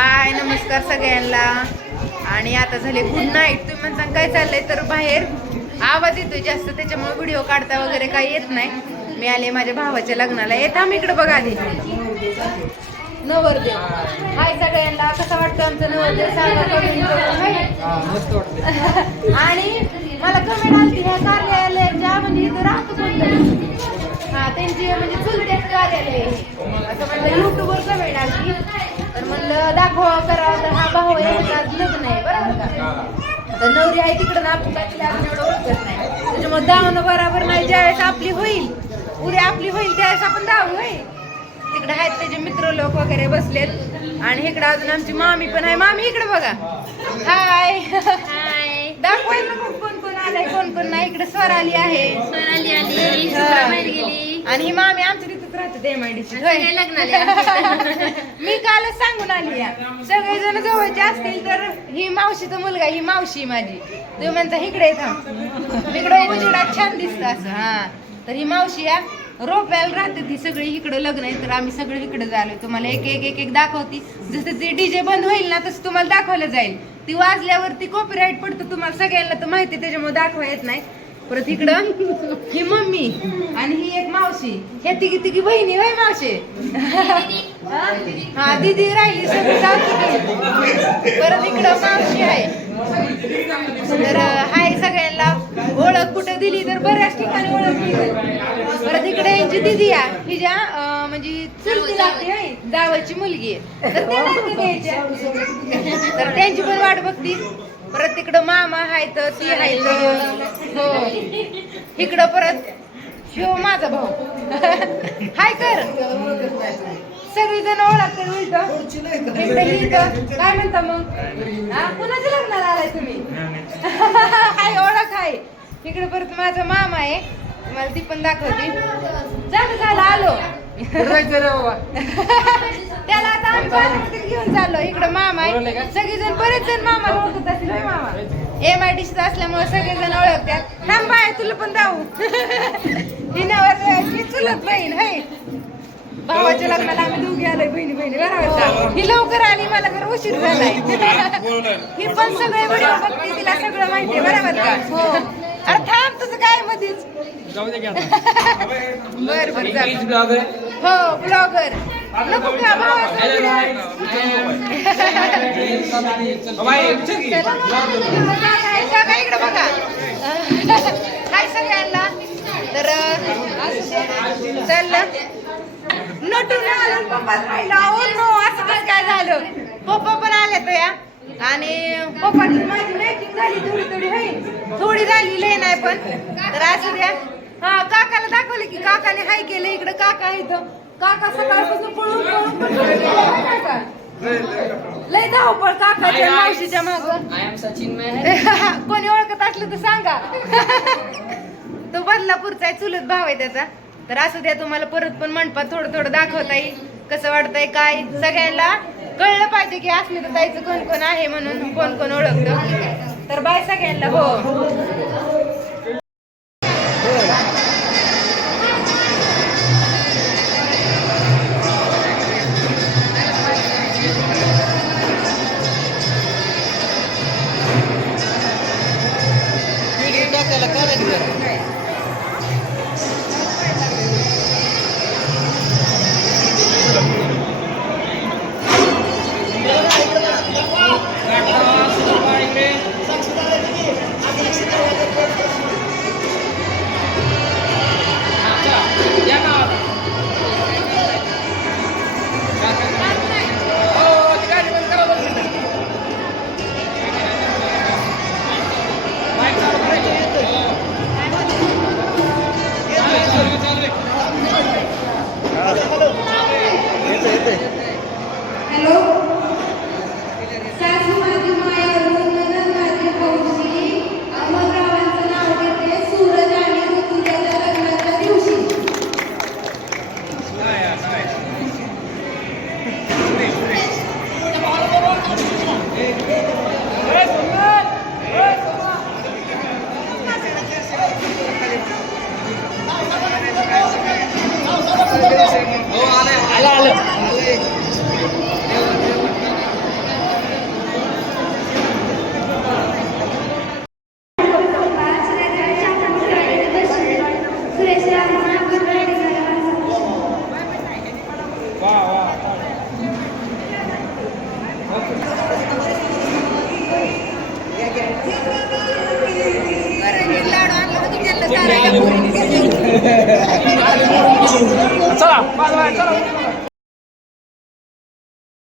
हाय नमस्कार सगळ्यांना. आणि आता झाले गुड नाईट. तुम्ही म्हणता काय चाललंय? तर बाहेर आवाज येतोय जास्त त्याच्यामुळे व्हिडिओ काढता वगैरे काही येत नाही. मी आले माझ्या भावाच्या लग्नाला. येत आम्ही इकडे बघा आधी. नवरदेव. हाय सगळ्यांना. कसं वाटतं आमचं नवरदेव? सांगा आणि मला कमेंट आली ह्या कार्यालयाच्या म्हणजे इथं राहतो कोणतरी हा त्यांची म्हणजे चुलत्याच कार्यालय. असं म्हणलं युट्यूबवर कमेंट आली म्हणलं दाखवा करा तर हा भाऊ आहे आज लग्न आहे बरोबर का? तर नवरी आहे तिकडं ना आपण काय तिला आपण एवढं ओळखत नाही. त्याच्यामुळे दावणं बरोबर नाही ज्यावेळेस आपली होईल उद्या आपली होईल त्यावेळेस आपण दावू होय तिकडे आहेत त्याचे मित्र लोक वगैरे बसलेत. आणि इकडे अजून आमची मामी पण आहे. मामी इकडे बघा. हाय हाय दाखवायला मग कोण कोण आलंय कोण कोण नाही. इकडे स्वर आली आहे. सोनाली आली. हा. शुभ्रा बाहेर गेली. आणि ही मामी आमच्या एमआयडीची मी कालच सांगून आली या. सगळे जण जवळचे असतील तर ही मावशीचा मुलगा ही मावशी माझी. तुम्ही म्हणता इकडे थांब. इकडे उजेडात छान दिसत असं. हा. तर ही मावशी या रोप्याला राहते ती सगळी. इकडे लग्न आहे तर आम्ही सगळे इकडे झालोय तुम्हाला एक एक एक एक दाखवती. जसं ते डीजे बंद होईल ना तसं तुम्हाला दाखवलं जाईल. ती वाजल्यावरती कॉपीराईट पडतं तुम्हाला सगळ्यांना तर माहिती त्याच्यामुळे दाखवा येत नाही. परत इकडं ही मम्मी आणि ही एक मावशी. हे तिघी तिघी बहिणी होय मावशी. हा? दिदी दीदी राहिली सगळी जाऊ परत इकडं मावशी आहे. तर हाय सगळ्यांना. ओळख कुठं दिली तर बऱ्याच ठिकाणी ओळख दिली परत इकडे यांची दिदी आहे हिच्या म्हणजे चुलती लागते होय, जावाची मुलगी आहे. तर त्या तर त्यांची पण वाट बघती. परत तिकडं मामा आहेत ती आहेत हो. इकडं परत शिव माझा भाऊ. हाय कर. सगळी जण ओळखते उलट. काय म्हणता मग? कुणाच्या लग्नाला आलाय तुम्ही? हाय ओळख आहे इकडे परत माझा मामा आहे. मला ती पण दाखवते. झालं झालं आलो. त्याला आता आम्ही घेऊन चाललो. इकडं मामा सगळेजण बरेच जण मामा ओळखत असतील होय मामा. एम आय डी असल्यामुळे सगळेजण ओळखतात. थांब बाय तुला पण जाऊ. ही नवर चुलत बहीण है भावाच्या लग्नाला आम्ही दोघी आलोय बहिणी बहिणी बरोबर? ही लवकर आली मला तर उशीर झालाय. ही पण सगळे व्हिडिओ बघते तिला सगळं माहितीये बरोबर का? हो. अरे थांब तुझं काय आता. बर बर हो ब्लॉगर. नको का भावाचा video? चला, काय काका इकडे बघा काय सगळ्यांना तर चल नटून आलं पप्पा राहिला ओ नो असं कसं काय झालं पप्पा पण आले तर या आणि पप्पाची माझी मॅचिंग झाली थोडी थोडी होईल थोडी झाली लय नाही पण तर असू द्या हा काकाला दाखवलं की काकाने हाय केलं इकडे काका इथं काका सकाळपासून पळून पळून काका लय धावपळ काकाच्या मावशीच्या माग. आय एम सचिन कोणी ओळखत असलं तर सांगा. तो बदलापूरचा आहे चुलत भाव आहे त्याचा. तर असं द्या तुम्हाला परत पण मंडपात थोडं थोडं दाखवता येईल. कसं वाटतंय काय? सगळ्यांना कळलं पाहिजे की असले तर ताईचं कोण कोण आहे म्हणून कोण कोण ओळखतं. तर बाय सगळ्यांना हो. त्यांना चारायला. चला बाजूला चला